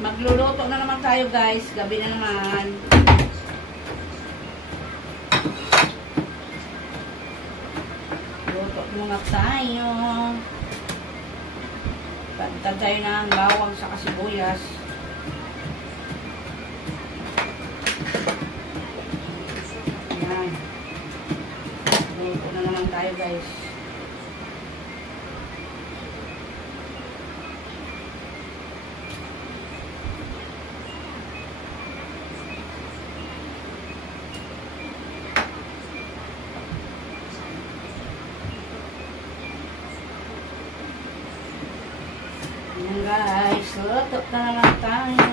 Magluluto na naman tayo guys. Gabi na naman. Luto muna tayo. Pagtad tayo ng bawang sa sibuyas. Ayan. Luto na naman tayo guys. Ayan guys, luto na naman tayo.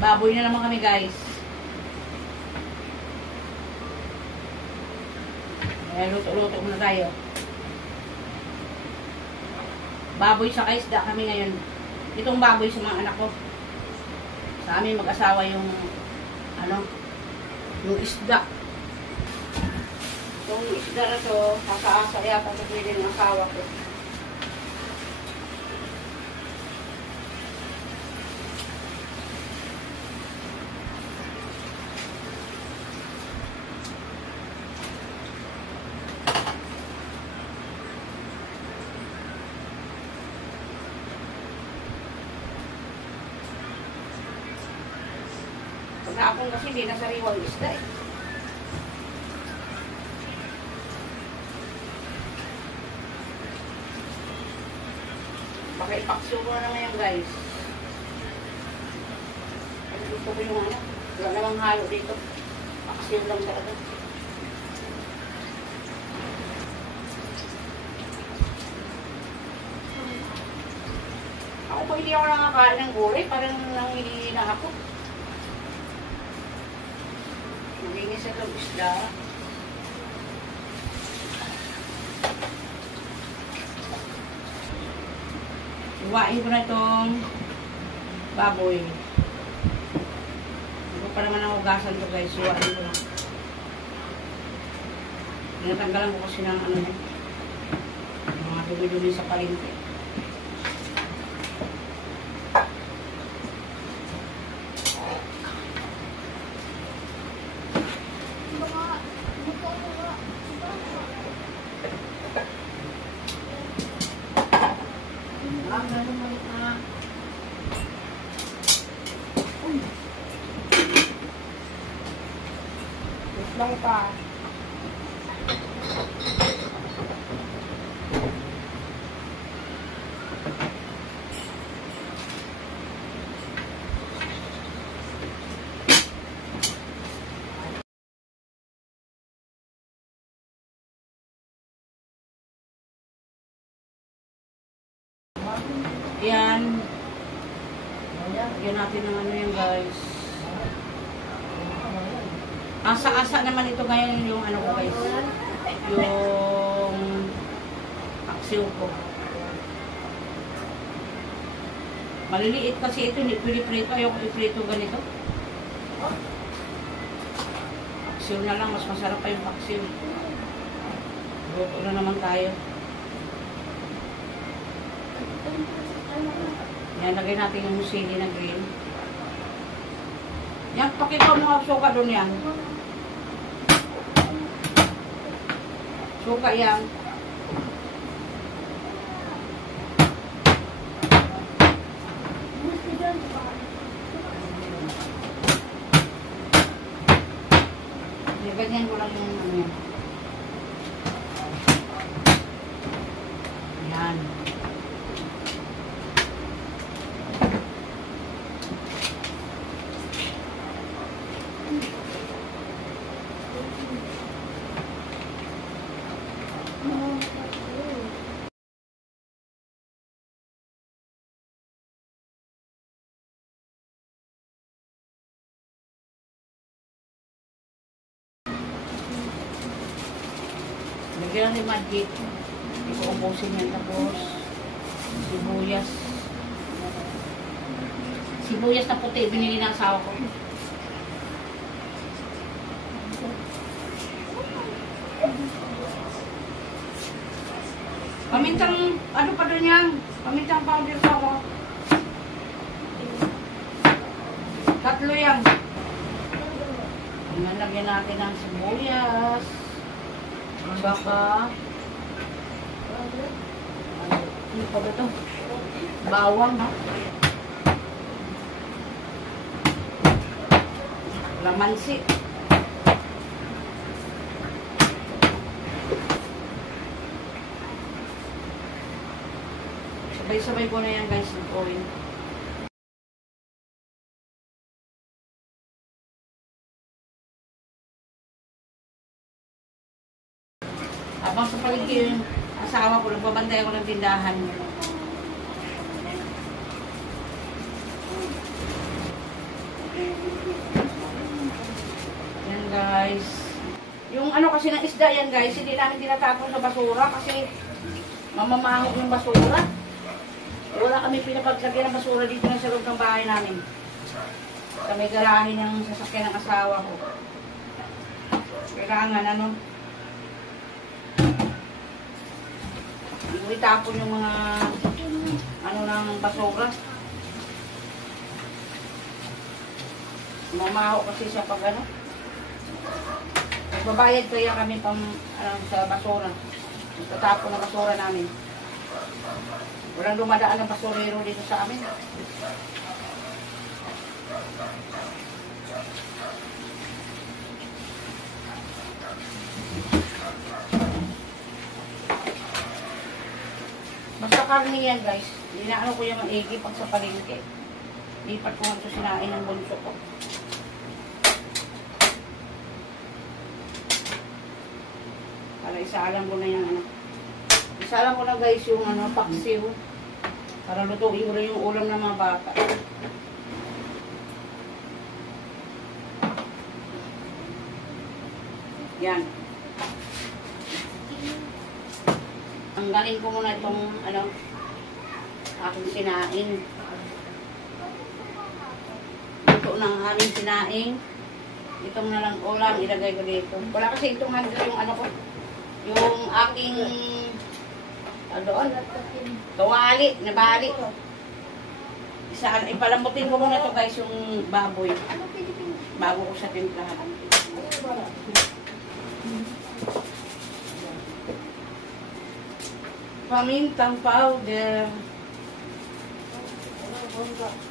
Baboy na naman kami guys. Luto-luto muna tayo. Baboy sa isda kami ngayon. Itong baboy sa mga anak ko. Sa amin mag-asawa yung yung isda. Itong isda na to, kakaasa yata sa pwede ng asawa ko. Pagkakapon kasi hindi nasariwang isda eh. Baka ipaksyo ko na ngayon guys. Gusto ko yung wala namang halo dito. Paksyo lang talaga. Ako po hindi ako nakakain ng gulay, parang nanghihina na ako. Naginis sa itong isda. Iwain ko na itong baboy. Hindi ko pa naman ang ugasan ito guys. Iwain ko na. Tinatanggalan ko kasi ng mga dumi-dumi sa palengke. Lang pa. Yan. Yan natin ng yan guys. Asa-asa naman ito ngayon yung ko guys. Yung paksiw ko. Maliliit kasi ito, hindi pwede prito. Ayoko i-prito ganito. Paksiw na lang, mas masarap pa yung paksiw. Luto na naman tayo. Yan, lagay natin yung sili na green. Yan, pakita mo ang suka doon yan. Suka yan. Ganyan ko lang yung yan. Yan. Bigyan ni Magic. Ipuubusin yan tapos sibuyas. Sibuyas na puti, binili ng asawa ko. Pamintang, ano pa doon yan? Pamintang powder pa ako. 3 yan. Lagyan natin ng sibuyas. Baka, ano pa ba ito? Bawang, ha? Lamansi. Sabay-sabay ko na yan guys ng oil. Habang sa paligid yung asawa ko, nagbabantay ako ng tindahan. Yan guys. Yung ano kasi ng isda yan guys, hindi namin tinatapon sa basura kasi mamamahog yung basura. Wala kami pinapaglagyan ng basura dito na sa loob ng bahay namin. Sa may garahe ng sasakyan ng asawa ko. Kailangan ano, itapon yung mga ano ng basura. Mamaho kasi siya pag ano. Babayad kaya kami pang ano, sa basura. Tatapon ng basura namin. Walang dumadaan ng basurero dito sa amin. Basta karne yan guys. Dinaano ko yung maigi pag sa palengke. Lipat ko nga ito sinain ng bunso ko. Para isaalang ko na yung ano. Isaalang ko na guys yung ano, paksiw. Para lutuin ko rin yung ulam ng mga bata. Yan. Tanggalin ko muna itong ano, aking sinaing. Ito na ang aming sinaing. Itong na lang ulam, ilagay ko dito. Wala kasi itong handle yung ano ko. Yung aking doon, kawali, nabali. Ipalambutin ko muna ito guys, yung baboy. Bago ko sa timplahan. Pamintang powder.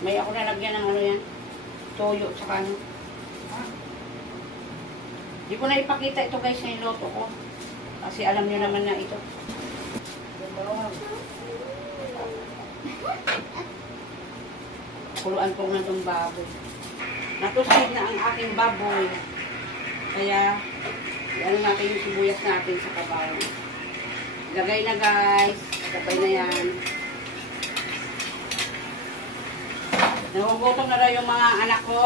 May ako nalagyan ng ano yan. Toyo, tsaka ano. Di ko na ipakita ito guys na iloto ko. Kasi alam nyo naman na ito. Kuluan ko na itong baboy. Natusig na ang aking baboy. Kaya, ano natin yung sibuyas natin sa kabaw. Lagay na guys. Sabay na yan. Nagugutom na daw yung mga anak ko.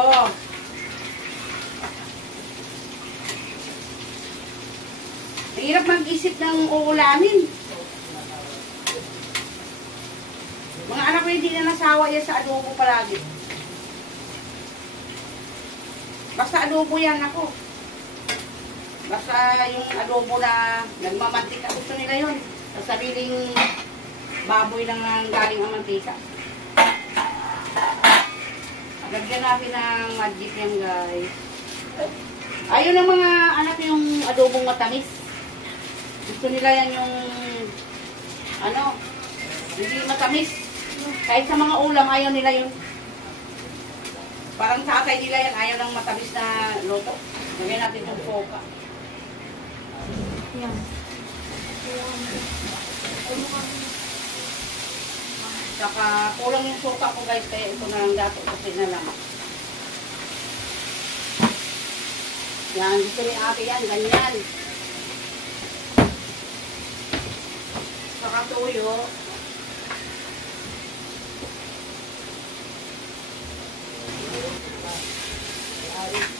Mahirap mag-isip ng uulamin. Mga anak ko hindi na nasawa yan sa adobo palagi. Basta adobo yan ako. Basta yung adobo na nagmamantika. Gusto nila yun. Sa sariling baboy lang ang galing ang mantika. Lagyan natin ng magic yan guys. Ayun ang mga anak yung adobong matamis. Gusto nila yan yung ano, hindi matamis. Kahit sa mga ulam, ayaw nila yun. Parang sa atay nila yan, ayaw ng matamis na luto. Lagyan natin yung sopa. Yan. Saka kulang yung sopa ko guys, kaya ito na lang dato kasi na lang. Yan, gusto ni ate yan, ganyan. Saka tuyo.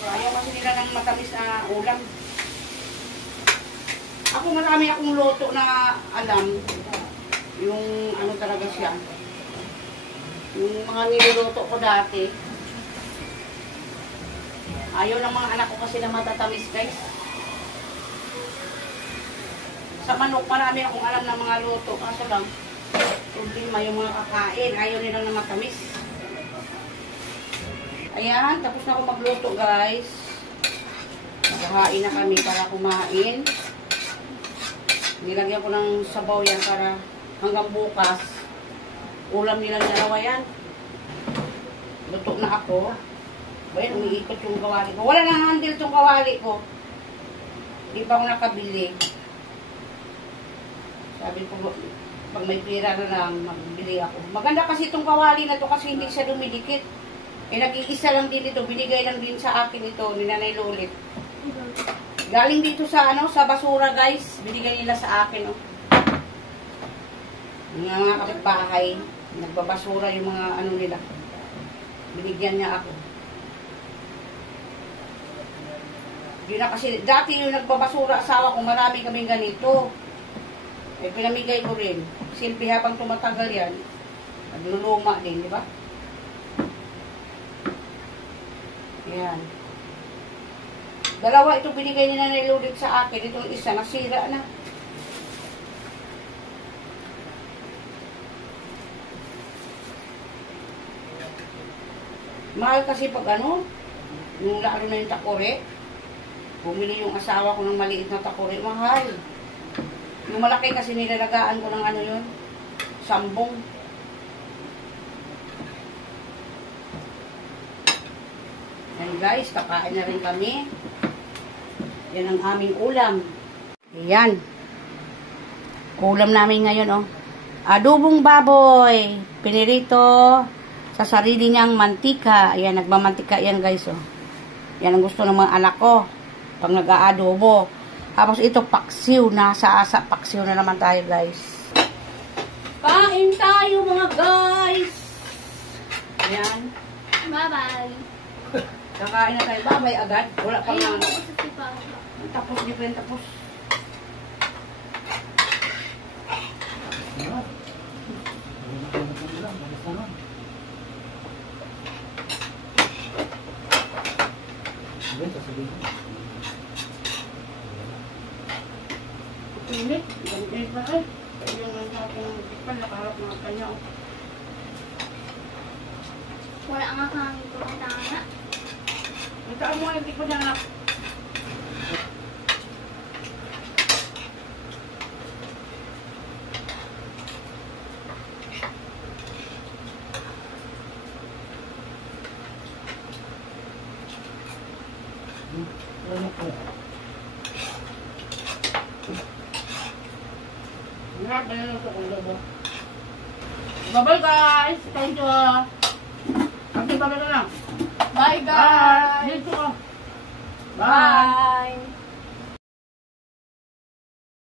Ayaw kasi nila ng matamis na ulam. Ako marami akong luto na alam. Yung ano talaga siya. Yung mga niluluto ko dati. Ayaw ng mga anak ko kasi na matatamis, guys. Sa manok, marami akong alam ng mga luto. Kaso lang, problema yung mga kakain. Ayaw nilang na matamis. Ayan, tapos na ako magluto, guys. Nakahain na kami para kumain. Nilagyan ko ng sabaw yan para hanggang bukas. Ulam nilang dalawa yan. Luto na ako. Ayan, umiikot yung kawali ko. Wala nang handle itong kawali ko. Di pa ako nakabili. Sabi ko, pag may pera na lang, magbili ako. Maganda kasi itong kawali na to kasi hindi siya dumidikit. Eh, nag-iisa lang din ito. Binigay lang din sa akin ito, ni Nanay Lulit. Galing dito sa, sa basura, guys. Binigay nila sa akin, oh. Mga kapitbahay. Nagbabasura yung mga nila. Binigyan niya ako. Yun na kasi, dati yung nagbabasura asawa ko, marami kaming ganito. Eh, pinamigay ko rin. Silbi habang tumatagal yan, nagluluma din, di ba? Yan. Dalawa ito binigay ni Nanay Lulit sa akin. Itong isa, nasira na. Mahal kasi pag yung lalo na yung takore. Bumili yung asawa ko ng maliit na takore, mahal. Yung malaki kasi nilalagaan ko ng yun, sambong. Yan guys, kakain na rin kami. Yan ang aming ulam. Yan. Ulam namin ngayon, oh. Adobong baboy. Pinirito sa sarili niyang mantika. Ayan, nagmamantika yan guys, oh. Yan ang gusto ng mga anak ko. Pag nag-aadobo. Tapos ito, paksiw. Nasa asa, paksiw na naman tayo, guys. Kain tayo, mga guys. Ayan. Bye-bye. Kakain na tayo. Bye-bye agad. Wala pa nga. Ayun, Tapos, di pa yun tapos. Init. Init na ay. Yung natin tikpan, nakaharap mga kanya. wala nga kang tumatanga. Itaan mo yung tikpan niya. Bye-bye guys! Thank you! Okay, bye-bye na lang! Bye guys! Dito ka! Bye!